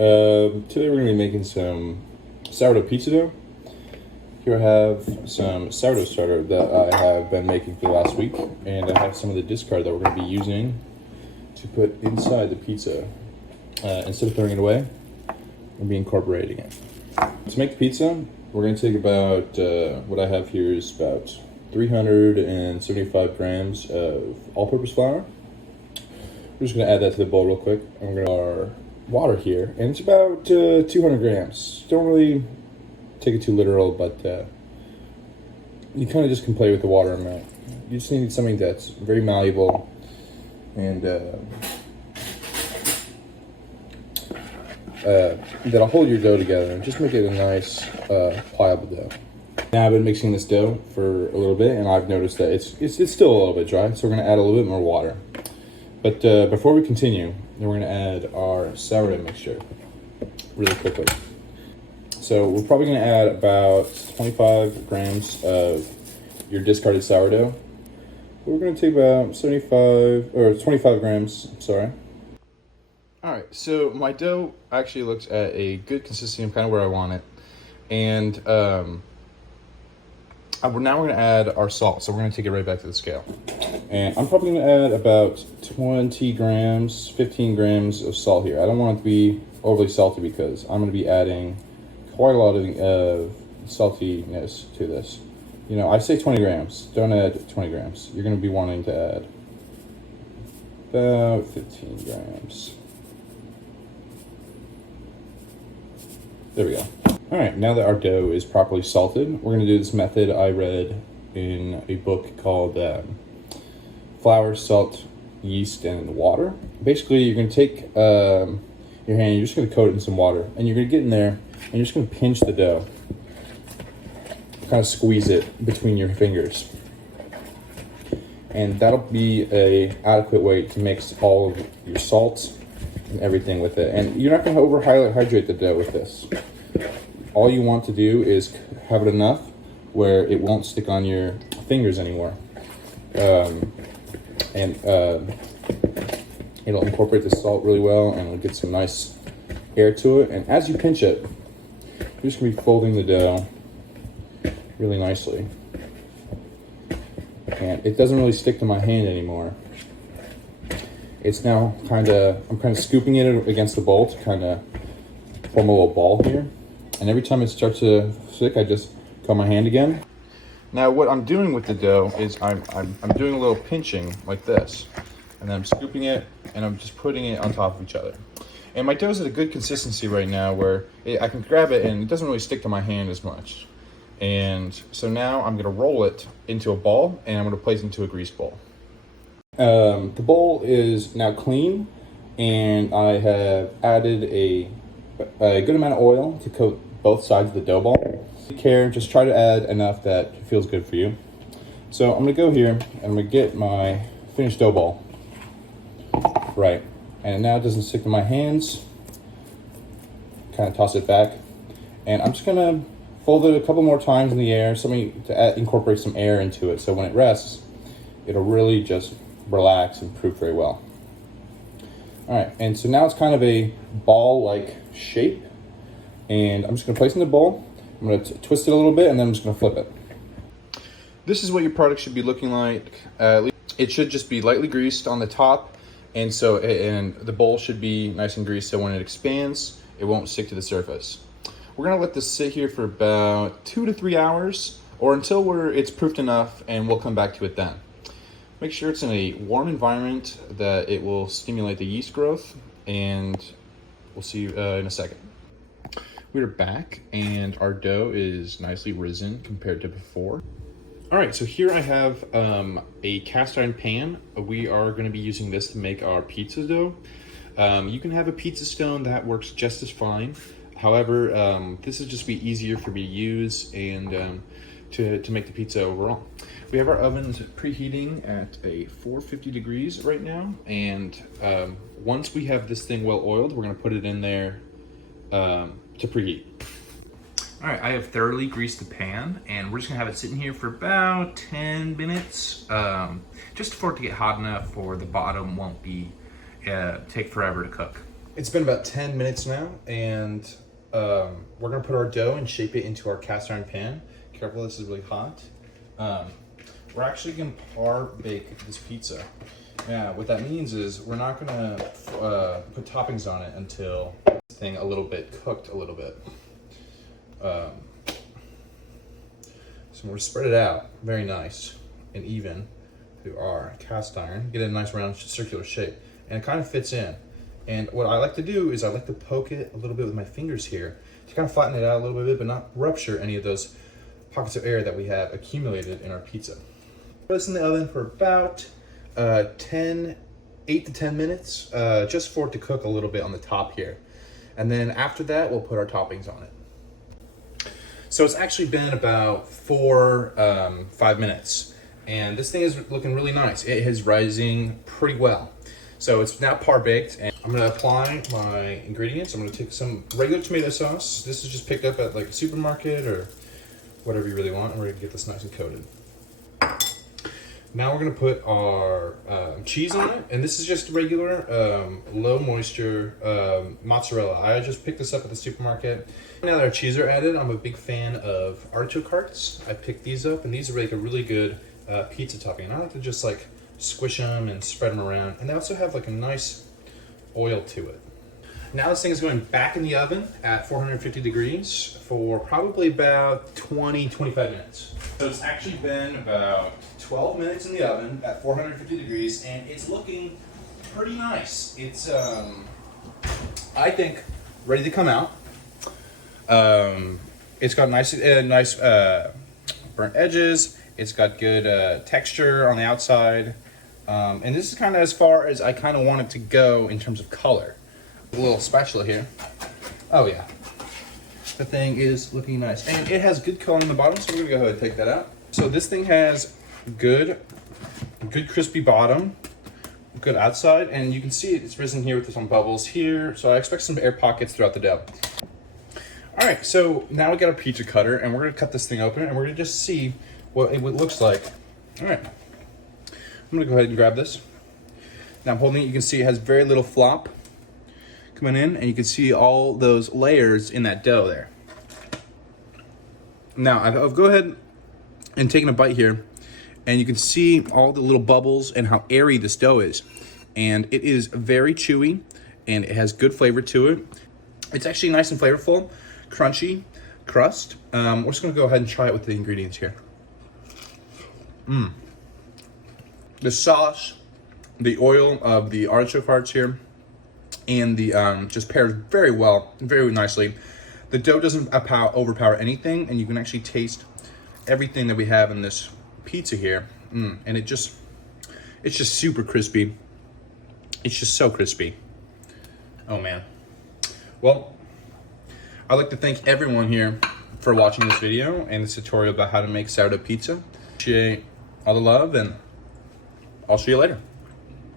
Today we're going to be making some sourdough pizza dough. Here I have some sourdough starter that I have been making for the last week, and I have some of the discard that we're going to be using to put inside the pizza. Instead of throwing it away, we'll be incorporating it. To make the pizza, we're going to take about, what I have here is about 375 grams of all-purpose flour. We're just going to add that to the bowl real quick, and we're going to add our water here, and it's about 200 grams. Don't really take it too literal, but you kind of just can play with the water amount. You just need something that's very malleable and that'll hold your dough together and just make it a nice pliable dough. Now I've been mixing this dough for a little bit, and I've noticed that it's still a little bit dry, so we're going to add a little bit more water. But before we continue, then we're going to add our sourdough mixture really quickly. So we're probably going to add about 25 grams of your discarded sourdough. We're going to take about 25 grams, sorry. All right, so my dough actually looks at a good consistency. I'm kind of where I want it. And now we're going to add our salt. So we're going to take it right back to the scale. And I'm probably going to add about 20 grams, 15 grams of salt here. I don't want it to be overly salty because I'm going to be adding quite a lot of saltiness to this. You know, I say 20 grams. Don't add 20 grams. You're going to be wanting to add about 15 grams. There we go. All right, now that our dough is properly salted, we're going to do this method I read in a book called Flour, Salt, Yeast, and Water. Basically, you're going to take your hand, you're just going to coat it in some water, and you're going to get in there, and you're just going to pinch the dough. Kind of squeeze it between your fingers. And that'll be an adequate way to mix all of your salts and everything with it. And you're not going to overhydrate the dough with this. All you want to do is have it enough where it won't stick on your fingers anymore. It'll incorporate the salt really well, and it'll get some nice air to it. And as you pinch it, you're just going to be folding the dough really nicely. And it doesn't really stick to my hand anymore. It's now I'm kind of scooping it against the bowl to kind of form a little ball here. And every time it starts to stick, I just cut my hand again. Now what I'm doing with the dough is I'm doing a little pinching like this. And then I'm scooping it, and I'm just putting it on top of each other. And my dough's at a good consistency right now where I can grab it and it doesn't really stick to my hand as much. And so now I'm gonna roll it into a ball, and I'm gonna place it into a grease bowl. The bowl is now clean, and I have added a good amount of oil to coat both sides of the dough ball. Just try to add enough that feels good for you. So I'm gonna go here, and I'm gonna get my finished dough ball. Right, and now it doesn't stick to my hands. Kind of toss it back, and I'm just gonna fold it a couple more times in the air, something to incorporate some air into it, so when it rests, it'll really just relax and proof very well. All right, and so now it's kind of a ball-like shape, and I'm just gonna place it in the bowl. I'm gonna twist it a little bit, and then I'm just gonna flip it. This is what your product should be looking like. It should just be lightly greased on the top, and the bowl should be nice and greased, so when it expands, it won't stick to the surface. We're gonna let this sit here for about 2 to 3 hours, or until it's proofed enough, and we'll come back to it then. Make sure it's in a warm environment that it will stimulate the yeast growth, and we'll see you in a second. We're back, and our dough is nicely risen compared to before. All right, so here I have a cast iron pan. We are gonna be using this to make our pizza dough. You can have a pizza stone, that works just as fine. However, this is just be easier for me to use and to make the pizza overall. We have our ovens preheating at a 450 degrees right now, and once we have this thing well oiled, we're gonna put it in there to preheat. All right, I have thoroughly greased the pan, and we're just gonna have it sitting here for about 10 minutes, just for it to get hot enough for the bottom won't be take forever to cook. It's been about 10 minutes now, and we're gonna put our dough and shape it into our cast iron pan. Careful, this is really hot. We're actually gonna par bake this pizza. Yeah, what that means is we're not gonna put toppings on it until this thing a little bit cooked a little bit. So we're gonna spread it out very nice and even through our cast iron, get a nice round circular shape, and it kind of fits in. And what I like to do is I like to poke it a little bit with my fingers here to kind of flatten it out a little bit, but not rupture any of those pockets of air that we have accumulated in our pizza. Put this in the oven for about 8 to 10 minutes, just for it to cook a little bit on the top here. And then after that, we'll put our toppings on it. So it's actually been about 5 minutes, and this thing is looking really nice. It is rising pretty well. So it's now par baked, and I'm gonna apply my ingredients. I'm gonna take some regular tomato sauce. This is just picked up at like a supermarket or whatever you really want, and we're gonna get this nice and coated. Now we're gonna put our cheese on it, and this is just regular low moisture mozzarella. I just picked this up at the supermarket. Now that our cheese are added, I'm a big fan of artichoke hearts. I picked these up, and these are like a really good pizza topping. And I like to just like squish them and spread them around, and they also have like a nice oil to it. Now this thing is going back in the oven at 450 degrees for probably about 20-25 minutes. So it's actually been about 12 minutes in the oven at 450 degrees, and it's looking pretty nice. It's I think ready to come out. It's got nice burnt edges. It's got good texture on the outside. And this is kind of as far as I kind of want it to go in terms of color. A little spatula here. Oh yeah. The thing is looking nice. And it has good color on the bottom, so we're gonna go ahead and take that out. So this thing has good crispy bottom, good outside, and you can see it's risen here with some bubbles here. So I expect some air pockets throughout the dough. All right, so now we got our pizza cutter, and we're gonna cut this thing open, and we're gonna just see what it looks like. All right. I'm gonna go ahead and grab this. Now I'm holding it, you can see it has very little flop coming in, and you can see all those layers in that dough there. Now I've go ahead and taken a bite here, and you can see all the little bubbles and how airy this dough is. And it is very chewy, and it has good flavor to it. It's actually nice and flavorful, crunchy crust. We're just gonna go ahead and try it with the ingredients here. The sauce, the oil of the artichoke hearts here, and the just pairs very well, very nicely. The dough doesn't overpower anything, and you can actually taste everything that we have in this pizza here. And it's just super crispy. It's just so crispy. Oh man. Well, I'd like to thank everyone here for watching this video and this tutorial about how to make sourdough pizza. Appreciate all the love, and I'll see you later.